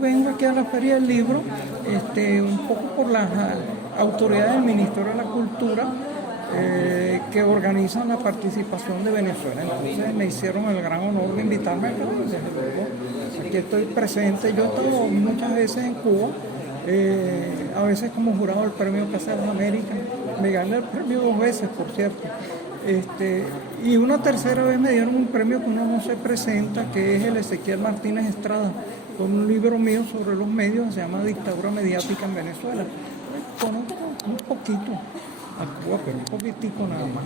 vengo aquí a la Feria del Libro, un poco por las autoridades del Ministerio de la Cultura, que organizan la participación de Venezuela. Entonces me hicieron el gran honor de invitarme, pero desde luego aquí estoy presente. Yo he estado muchas veces en Cuba, a veces como jurado del Premio Casa de las Américas. Me gané el premio 2 veces, por cierto. Y una tercera vez me dieron un premio que uno no se presenta, que es el Ezequiel Martínez Estrada, con un libro mío sobre los medios que se llama Dictadura Mediática en Venezuela. Conozco un poquito a Cuba, pero un poquitico nada más.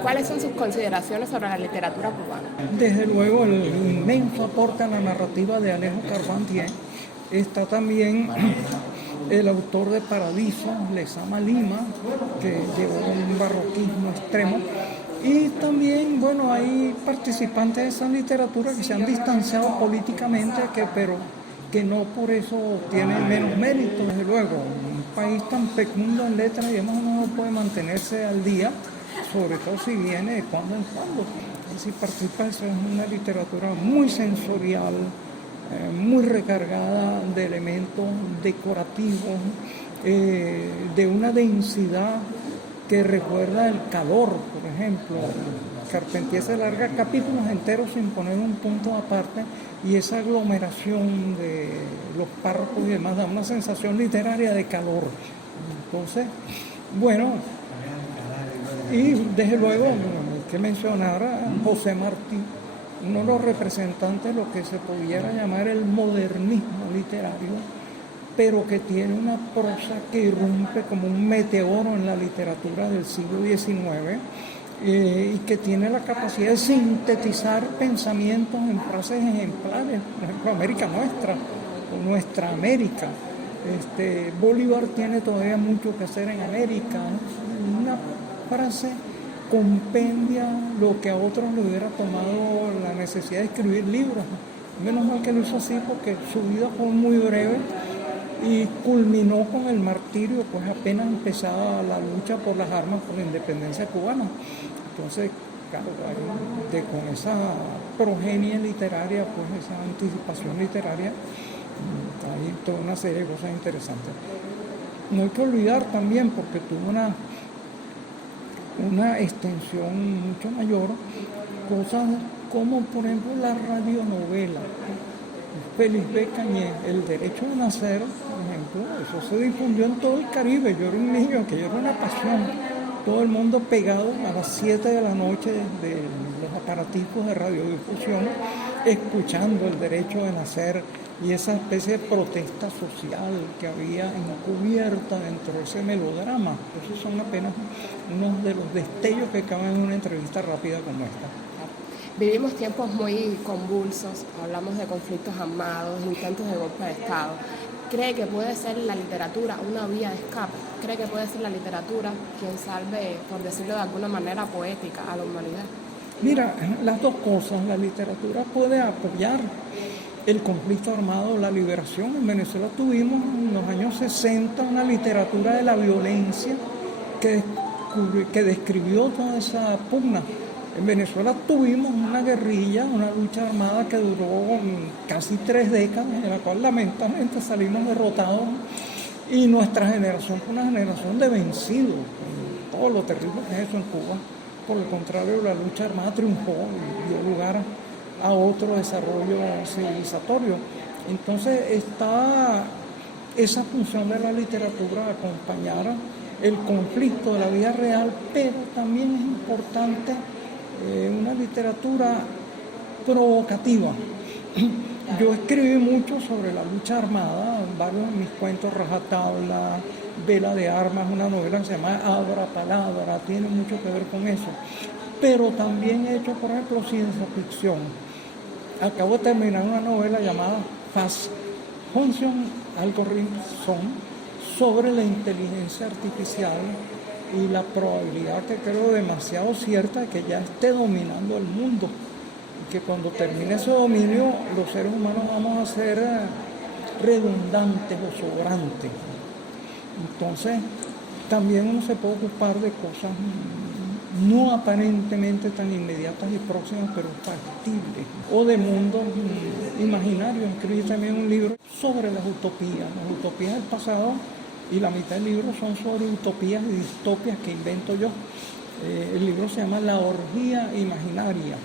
¿Cuáles son sus consideraciones sobre la literatura cubana? Desde luego el inmenso aporte a la narrativa de Alejo Carpentier. Está también el autor de Paradiso, Lezama Lima, que llevó un barroquismo extremo. Y también, bueno, hay participantes de esa literatura que se han distanciado políticamente, pero que no por eso tienen menos mérito, desde luego. Un país tan fecundo en letras, digamos, uno no puede mantenerse al día, sobre todo si viene de cuando en cuando. Y si participa, eso es una literatura muy sensorial, muy recargada de elementos decorativos, de una densidad que recuerda el calor, por ejemplo. Carpentier se larga capítulos enteros sin poner un punto aparte, y esa aglomeración de los párrafos y demás da una sensación literaria de calor. Entonces, bueno, y desde luego hay que mencionar a José Martí, uno de los representantes de lo que se pudiera llamar el modernismo literario, pero que tiene una prosa que irrumpe como un meteoro en la literatura del siglo XIX, y que tiene la capacidad de sintetizar pensamientos en frases ejemplares. Por ejemplo, América Nuestra o Nuestra América. Bolívar tiene todavía mucho que hacer en América. Una frase compendia lo que a otros le hubiera tomado la necesidad de escribir libros. Menos mal que lo hizo así, porque su vida fue muy breve y culminó con el martirio, pues apenas empezaba la lucha por las armas por la independencia cubana. Entonces, claro, con esa progenie literaria, pues esa anticipación literaria, hay toda una serie de cosas interesantes. No hay que olvidar también, porque tuvo una extensión mucho mayor, cosas como por ejemplo la radionovela. Félix B. Cañé, El Derecho de Nacer, por ejemplo, eso se difundió en todo el Caribe. Yo era un niño, que yo era una pasión. Todo el mundo pegado a las 7 de la noche de los aparaticos de radiodifusión, escuchando El Derecho de Nacer y esa especie de protesta social que había encubierta dentro de ese melodrama. Esos son apenas unos de los destellos que caben en una entrevista rápida como esta. Vivimos tiempos muy convulsos, hablamos de conflictos armados, intentos de golpe de Estado. ¿Cree que puede ser la literatura una vía de escape? ¿Cree que puede ser la literatura quien salve, por decirlo de alguna manera poética, a la humanidad? Mira, las dos cosas. La literatura puede apoyar el conflicto armado, la liberación. En Venezuela tuvimos en los años 60 una literatura de la violencia que describió toda esa pugna. En Venezuela tuvimos una guerrilla, una lucha armada que duró casi 3 décadas, en la cual lamentablemente salimos derrotados, y nuestra generación fue una generación de vencidos, todo lo terrible que es eso en Cuba. Por el contrario, la lucha armada triunfó y dio lugar a otro desarrollo civilizatorio. Entonces está esa función de la literatura, acompañar el conflicto de la vida real, pero también es importante una literatura provocativa. Yo escribí mucho sobre la lucha armada, varios de mis cuentos, Rajatabla, Vela de Armas, una novela que se llama Abra Palabra, tiene mucho que ver con eso. Pero también he hecho, por ejemplo, ciencia ficción. Acabo de terminar una novela llamada FAS, Function Algorithm, sobre la inteligencia artificial y la probabilidad, que creo demasiado cierta, de que ya esté dominando el mundo, y que cuando termine ese dominio los seres humanos vamos a ser redundantes o sobrantes. Entonces también uno se puede ocupar de cosas no aparentemente tan inmediatas y próximas, pero factibles, o de mundos imaginarios. Escribí también un libro sobre las utopías del pasado, y la mitad del libro son sobre utopías y distopias que invento yo. El libro se llama La orgía imaginaria.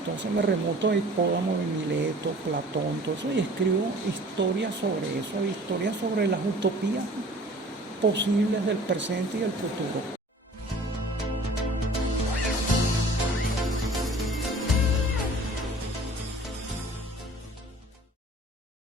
Entonces me remoto a Hipódamo, Mileto, Platón, todo eso, y escribo historias sobre eso, historias sobre las utopías posibles del presente y del futuro.